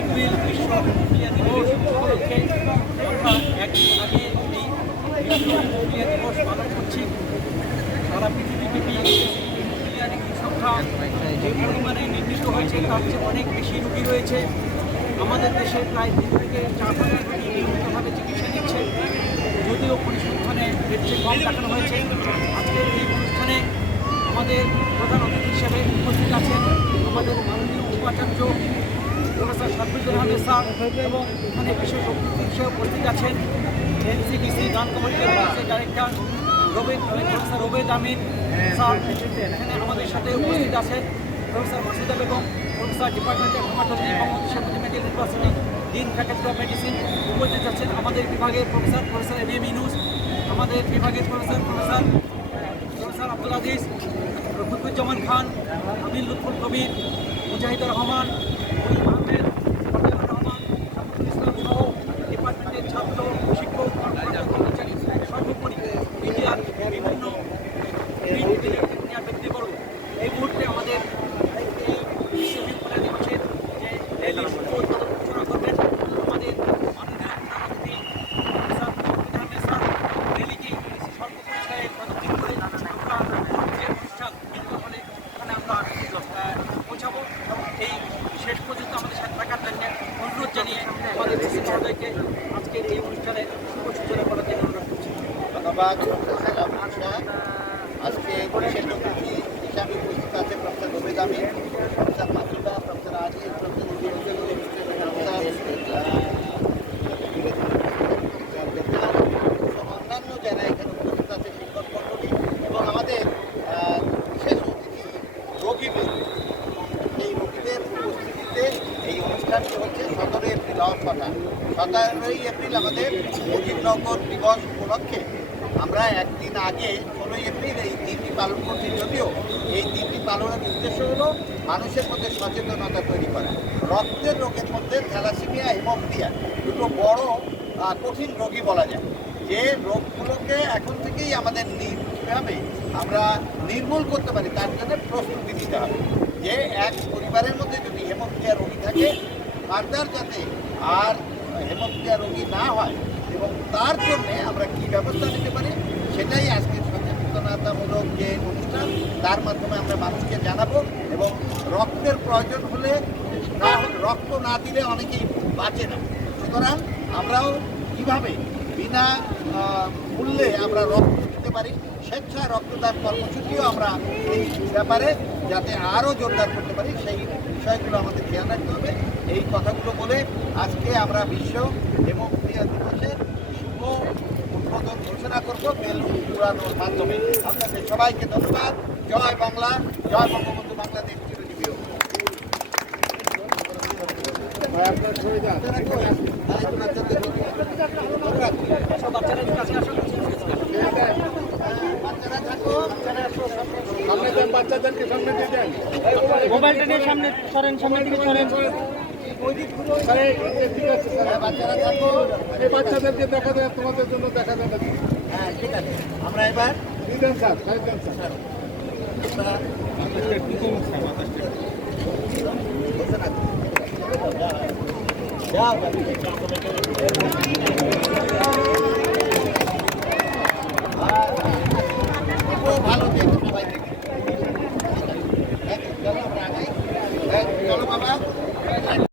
April বিশ্ব haemophilia দিবস উপলক্ষে আমরা একদিন আগে এই বিশ্ব হেমোফিলিয়া দিবস পালন করছি। সারা পৃথিবীব্যাপী হেমোফিলিয়া রোগীর সংখ্যা যে পরিমাণে নির্মিত হয়েছে তার চেয়ে অনেক বেশি রোগী রয়েছে। আমাদের দেশে প্রায় 3 থেকে 4 হাজার রোগী নিয়মিতভাবে চিকিৎসা নিচ্ছে, যদিও পরিসংখ্যানে এর চেয়ে কম দেখানো হয়েছে। আজকের এই অনুষ্ঠানে আমাদের প্রধান অতিথি হিসেবে উপস্থিত আছেন আমাদের মাননীয় উপাচার্য প্রফেসর শফিকুল আহমেদ স্যার, এবং এখানে বিশেষ অতিথি হিসেবে উপস্থিত আছেন NCDC non commercial director professor Obed Amin sir. এখানে আমাদের সাথে উপস্থিত আছেন professor Masuda Begum, professor department of haematology, Bangladesh medical university, dean faculty of medicine. উপস্থিত আছেন আমাদের বিভাগের প্রফেসর এম এম ইউনুস, আমাদের বিভাগের প্রফেসর আব্দুল আজিজ, রফিকুজ্জামান খান, আমির লুৎফুল কবির, মুজাহিদুর রহমান, মুনিম আহমেদ, ফজলুর রহমান, শামসুল ইসলাম সহ ডিপার্টমেন্টের ছাত্র, শিক্ষক, কর্মচারী, সর্বোপরি মিডিয়ার বিভিন্ন ব্যক্তিবর্গ। এই মুহূর্তে আমাদের এই বিশ্ব হেমোফিলিয়া দিবসের যে র্যালি শুভ উদ্বোধন ঘোষণা করবেন আমাদের মাননীয় প্রধানমন্ত্রী প্রফেসর শফিকুল আহমেদ স্যার। র্যালিকে সর্বপরিসরে প্রদক্ষিণ করে আমরা যে অনুষ্ঠান হলে ওখানে আমরা পৌঁছাবো, এবং এই শেষ পর্যন্ত আমাদের সাথে থাকার জন্য অনুরোধ জানিয়ে আমাদের ডিসি মহোদয়কে আজকের এই অনুষ্ঠানে শুভ সূচনা করার জন্য অনুরোধ করছি। ধন্যবাদ। আজকে বিশেষ অতিথি হিসাবে উপস্থিত আছে প্রফেসর ওবেদ আমিন, প্রফেসর মাসুদা, প্রফেসর আজিজ, অন্যান্য যারা এখানে উপস্থিত আছে শিক্ষক মণ্ডলী এবং আমাদের বিশেষ অতিথি রোগীবৃন্দ। এই রোগীদের উপস্থিতিতে এই অনুষ্ঠানটি হচ্ছে 17 এপ্রিল অসটা 17 এপ্রিল আমাদের মুজিবনগর দিবস উপলক্ষে আমরা একদিন আগে 16 এপ্রিল এই দিনটি পালন করছি। যদিও এই দিনটি পালনের উদ্দেশ্য হলো মানুষের মধ্যে সচেতনতা তৈরি করা। রক্তের রোগের মধ্যে থ্যালাসেমিয়া, হেমোফিলিয়া দুটো বড় কঠিন রোগী বলা যায়, যে রোগগুলোকে এখন থেকেই আমাদের কীভাবে আমরা নির্মূল করতে পারি তার জন্য প্রস্তুতি নিতে হবে। যে এক পরিবারের মধ্যে যদি হেমোফিলিয়া রোগী থাকে, ফার্দার যাতে আর হেমোফিলিয়া রোগী না হয় এবং তার জন্যে আমরা কী ব্যবস্থা নিতে পারি সেটাই আজকে সচেতনতামূলক যে অনুষ্ঠান, তার মাধ্যমে আমরা মানুষকে জানাবো। এবং রক্তের প্রয়োজন হলে রক্ত না দিলে অনেকেই বাঁচে না, সুতরাং আমরাও কীভাবে বিনা মূল্যে আমরা রক্ত দিতে পারি, স্বেচ্ছা রক্তদান কর্মসূচিও আমরা এই ব্যাপারে যাতে আরও জোরদার করতে পারি সেই বিষয়গুলো আমাদের খেয়াল রাখতে হবে। এই কথাগুলো বলে আজকে আমরা বিশ্ব হেমোফিলিয়া দিবসের শুভ উদ্বোধন ঘোষণা করবো বেল পুরানোর মাধ্যমে। আপনাদের সবাইকে ধন্যবাদ। জয় বাংলা, জয় বঙ্গবন্ধু, বাংলাদেশ চিরজীবী হোক। বাচ্চাদেরকে সামনে দিয়ে দেন, মোবাইলটা নিয়ে সামনে সরেন, সামনের দিকে সরেন। ঠিক আছে, বাচ্চারা থাকো, এই বাচ্চাদেরকে দেখা যায়, তোমাদের জন্য দেখা যাবে। হ্যাঁ ঠিক আছে, আমরা এবার দিতেন স্যার, দিতেন স্যার। যাও